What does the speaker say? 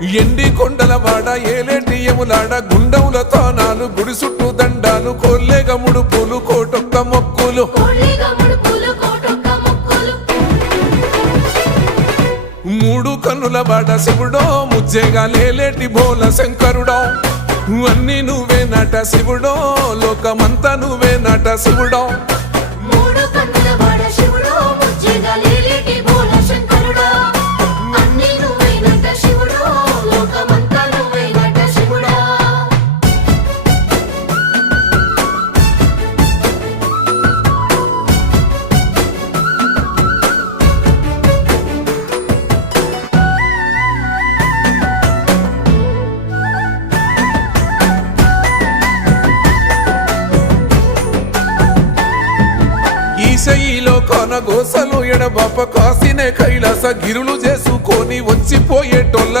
ఎండి కొండల వాడ ఏలేటియములాడ గుండముల తానాలు గుడి చుట్టూ దండాలు కోల్లేగ ముడుపులు కోటొక్క మొక్కులు మూడు కన్నుల వాడ శివుడో ముజ్జేగా లేలేటి బోల శంకరుడో అన్ని నువ్వే నట శివుడో లోకమంతా నువ్వే నట శివుడో ఈశయిలో కొనగోసలు ఎడబాప కాసినే కైలాస గిరులు చేసుకొని వచ్చిపోయేటోళ్ళ